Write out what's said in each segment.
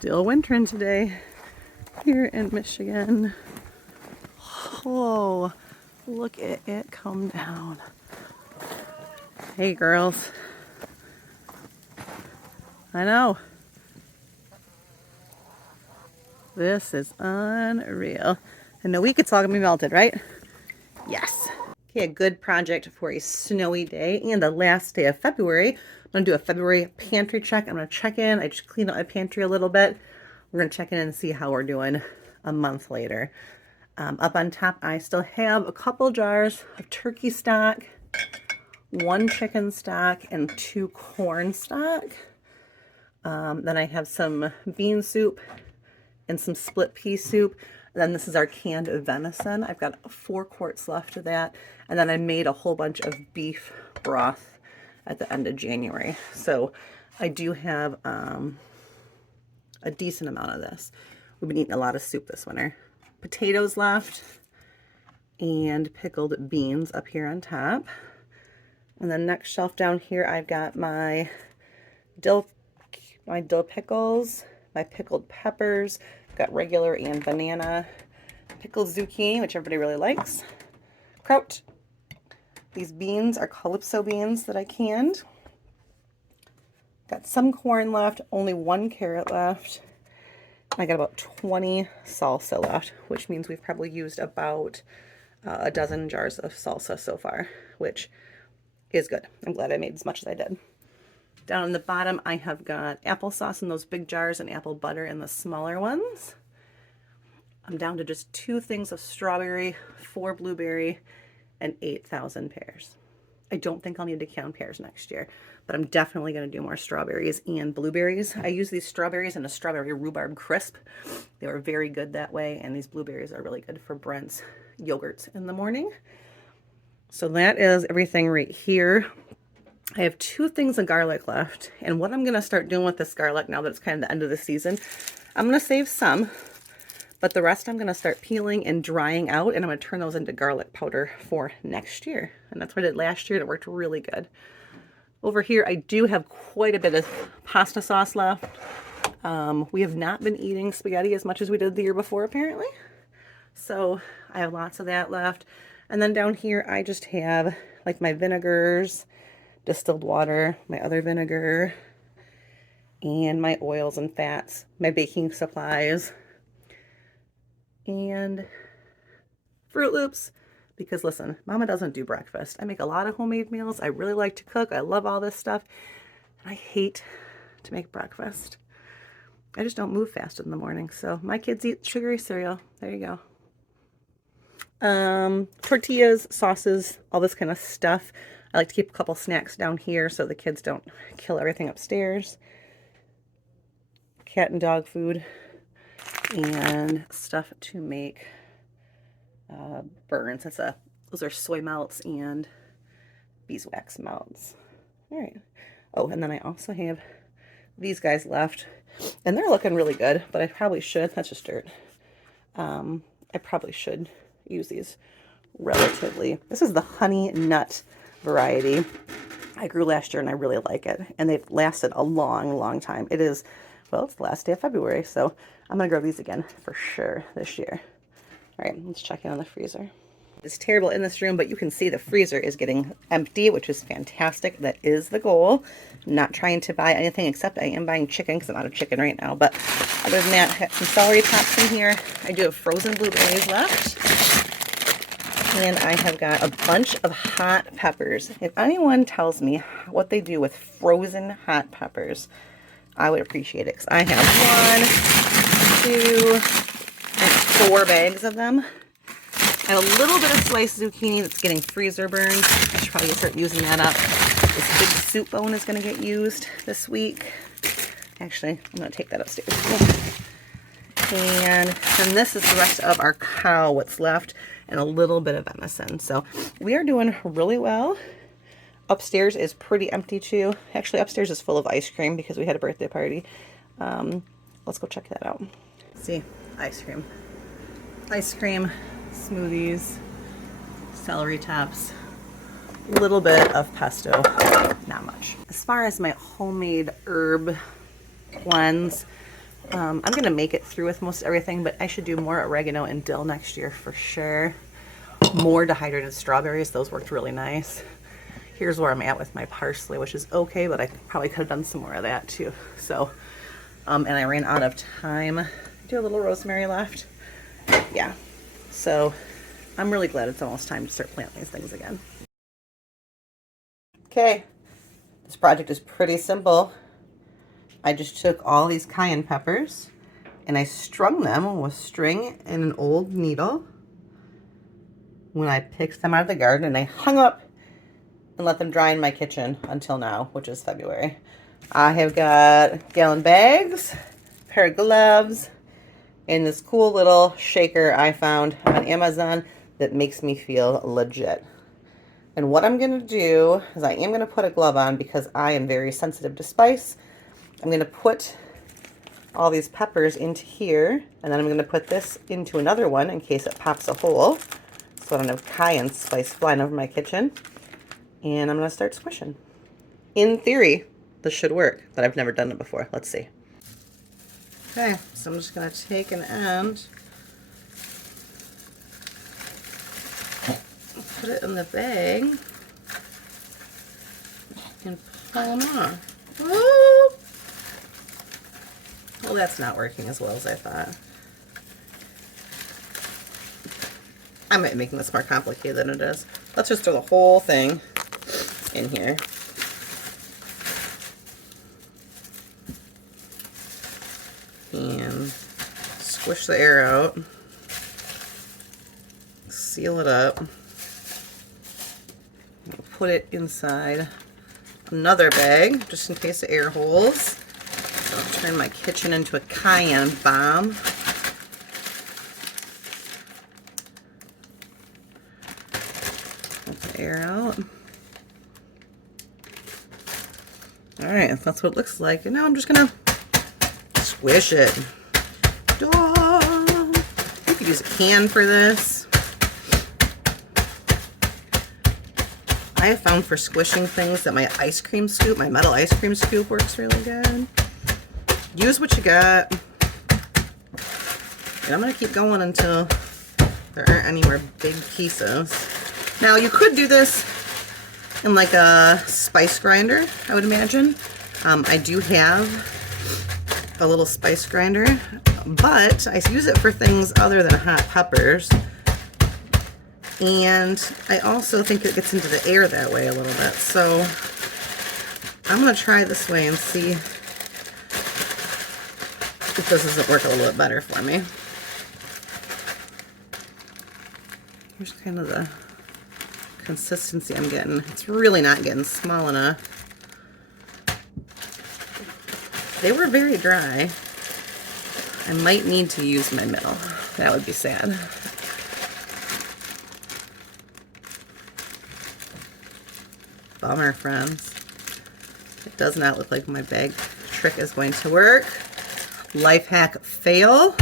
Still wintering today here in Michigan. Whoa, look at it come down. Hey girls. I know. This is unreal. In a week it's all gonna be melted, right? Yes. Okay, a good project for a snowy day and the last day of February. I'm gonna do a February pantry check. I'm gonna check in. I just cleaned out my pantry a little bit. We're gonna check in and see how we're doing a month later. Up on top, I still have a couple jars of turkey stock, 1 chicken stock, and 2 corn stock. Then I have some bean soup and some split pea soup. And then this is our canned venison. I've got 4 quarts left of that. And then I made a whole bunch of beef broth at the end of January. So I do have a decent amount of this. We've been eating a lot of soup this winter. Potatoes left and pickled beans up here on top. And then next shelf down here, I've got my dill pickles, my pickled peppers. I've got regular and banana, pickled zucchini, which everybody really likes. Kraut. These beans are Calypso beans that I canned. Got some corn left, only 1 carrot left. I got about 20 salsa left, which means we've probably used about a dozen jars of salsa so far, which is good. I'm glad I made as much as I did. Down on the bottom, I have got applesauce in those big jars and apple butter in the smaller ones. I'm down to just 2 things of strawberry, 4 blueberry, and 8,000 pears. I don't think I'll need to can pears next year, but I'm definitely going to do more strawberries and blueberries. I use these strawberries in a strawberry rhubarb crisp. They were very good that way, and these blueberries are really good for Brent's yogurts in the morning. So that is everything right here. I have 2 things of garlic left, and what I'm going to start doing with this garlic now that it's kind of the end of the season, I'm going to save some, but the rest I'm going to start peeling and drying out, and I'm going to turn those into garlic powder for next year. And that's what I did last year, and it worked really good. Over here, I do have quite a bit of pasta sauce left. We have not been eating spaghetti as much as we did the year before, apparently. So I have lots of that left. And then down here, I just have like my vinegars, distilled water, my other vinegar, and my oils and fats, my baking supplies, and Fruit Loops, because listen, Mama doesn't do breakfast. I make a lot of homemade meals. I really like to cook. I love all this stuff, and I hate to make breakfast. I just don't move fast in the morning, so my kids eat sugary cereal. There you go. Tortillas, sauces, all this kind of stuff. I like to keep a couple snacks down here so the kids don't kill everything upstairs. Cat and dog food and stuff to make burns. Those are soy melts and beeswax melts. All right. Oh, and then I also have these guys left, and they're looking really good, but I probably should. That's just dirt. I probably should use these relatively. This is the honey nut variety I grew last year, and I really like it, and they've lasted a long time. It is, well, it's the last day of February, so I'm gonna grow these again for sure this year. All right, let's check in on the freezer. It's terrible in this room, but you can see the freezer is getting empty, which is fantastic. That is the goal. I'm not trying to buy anything, except I am buying chicken because I'm out of chicken right now. But other than that, I have some celery tops in here. I do have frozen blueberries left. And I have got a bunch of hot peppers. If anyone tells me what they do with frozen hot peppers, I would appreciate it, because I have 1, 2, and 4 bags of them. I have a little bit of sliced zucchini that's getting freezer burned. I should probably start using that up. This big soup bone is going to get used this week. Actually, I'm going to take that upstairs. And then this is the rest of our cow, what's left, and a little bit of venison. So we are doing really well. Upstairs is pretty empty too. Actually, upstairs is full of ice cream because we had a birthday party. Let's go check that out. See, ice cream, smoothies, celery tops, a little bit of pesto, not much. As far as my homemade herb cleanse, I'm going to make it through with most everything, but I should do more oregano and dill next year for sure. More dehydrated strawberries. Those worked really nice. Here's where I'm at with my parsley, which is okay, but I probably could have done some more of that too. So, and I ran out of time. Do a little rosemary left. Yeah. So I'm really glad it's almost time to start planting these things again. Okay. This project is pretty simple. I just took all these cayenne peppers and I strung them with string and an old needle when I picked them out of the garden, and I hung up and let them dry in my kitchen until now, which is February. I have got gallon bags, pair of gloves, and this cool little shaker I found on Amazon that makes me feel legit. And what I'm going to do is I am going to put a glove on because I am very sensitive to spice. I'm going to put all these peppers into here, and then I'm going to put this into another one in case it pops a hole, so I don't have cayenne spice flying over my kitchen. And I'm going to start squishing. In theory, this should work, but I've never done it before. Let's see. Okay, so I'm just going to take an end, put it in the bag, and pull them off. Woo! Well, that's not working as well as I thought. I might be making this more complicated than it is. Let's just throw the whole thing in here. And squish the air out. Seal it up. Put it inside another bag, just in case the air holes. So I'll turn my kitchen into a cayenne bomb. Let the air out. Alright, that's what it looks like. And now I'm just gonna squish it. Duh. You could use a can for this. I have found for squishing things that my ice cream scoop, my metal ice cream scoop, works really good. Use what you got. And I'm going to keep going until there aren't any more big pieces. Now, you could do this in like a spice grinder, I would imagine. I do have a little spice grinder, but I use it for things other than hot peppers. And I also think it gets into the air that way a little bit. So I'm going to try this way and see if this doesn't work a little bit better for me. Here's kind of the consistency I'm getting. It's really not getting small enough. They were very dry. I might need to use my middle. That would be sad. Bummer, friends. It does not look like my bag trick is going to work. Life hack fail.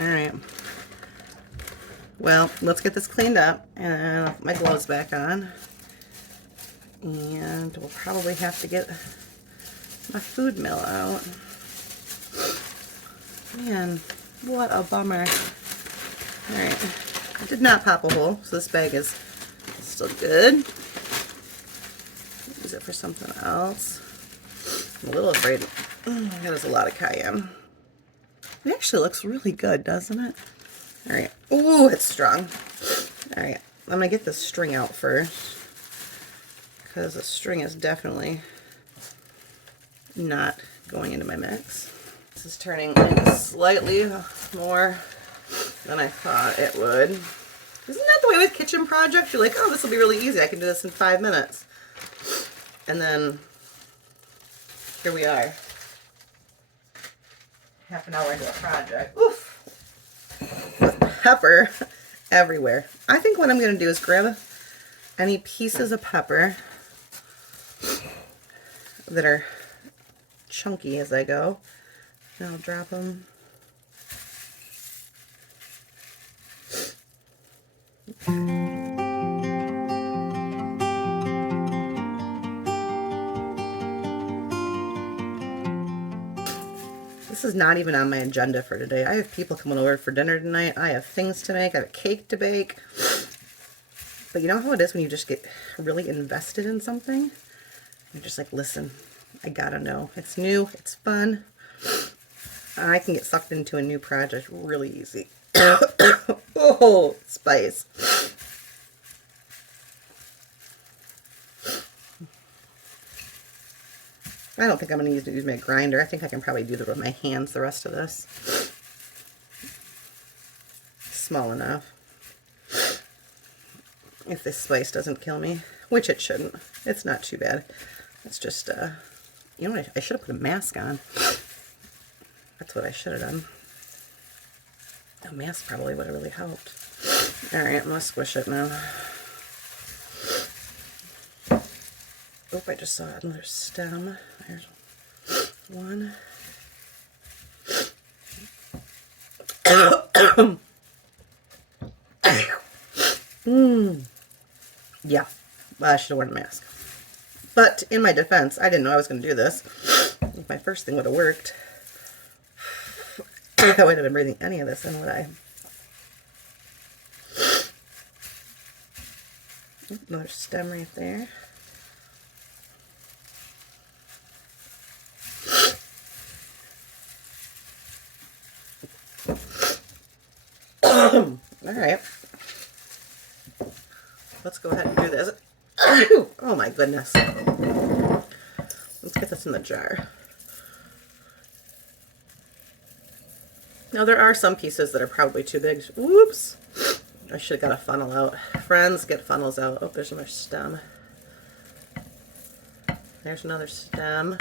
Alright. Well, let's get this cleaned up, and I'll put my gloves back on. And we'll probably have to get my food mill out. Man, what a bummer. Alright. I did not pop a hole, so this bag is still good. Use it for something else. I'm a little afraid. That is a lot of cayenne. It actually looks really good, doesn't it? Alright. Ooh, it's strong. Alright. I'm going to get the string out first, because the string is definitely not going into my mix. This is turning like slightly more than I thought it would. Isn't that the way with kitchen projects? You're like, oh, this will be really easy. I can do this in 5 minutes. And then here we are. Half an hour into a project. Oof. With pepper everywhere. I think what I'm going to do is grab any pieces of pepper that are chunky as I go, and I'll drop them. Okay. This is not even on my agenda for today. I have people coming over for dinner tonight. I have things to make. I have a cake to bake. But you know how it is when you just get really invested in something? You're just like, listen, I gotta know. It's new. It's fun. I can get sucked into a new project really easy. Oh, spice. I don't think I'm going to use my grinder. I think I can probably do it with my hands the rest of this. Small enough. If this spice doesn't kill me, which it shouldn't. It's not too bad. It's just, you know what? I should have put a mask on. That's what I should have done. A mask probably would have really helped. Alright, I'm going to squish it now. Oh, I just saw another stem. There's one. Yeah, I should have worn a mask. But in my defense, I didn't know I was going to do this. If my first thing would have worked, I wouldn't have been breathing any of this in, would I? Another stem right there. Alright. Let's go ahead and do this. Oh my goodness. Let's get this in the jar. Now there are some pieces that are probably too big. Whoops. I should have got a funnel out. Friends, get funnels out. Oh, there's another stem. There's another stem.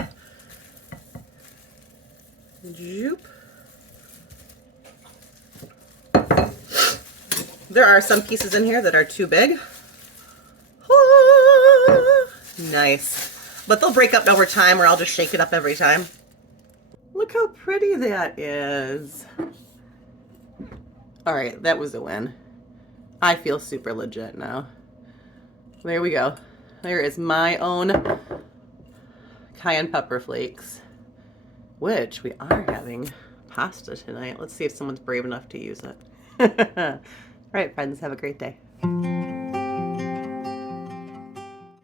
Joop. There are some pieces in here that are too big. Ah, nice. But they'll break up over time, or I'll just shake it up every time. Look how pretty that is. All right, that was a win. I feel super legit now. There we go. There is my own cayenne pepper flakes, which we are having pasta tonight. Let's see if someone's brave enough to use it. All right, friends, have a great day.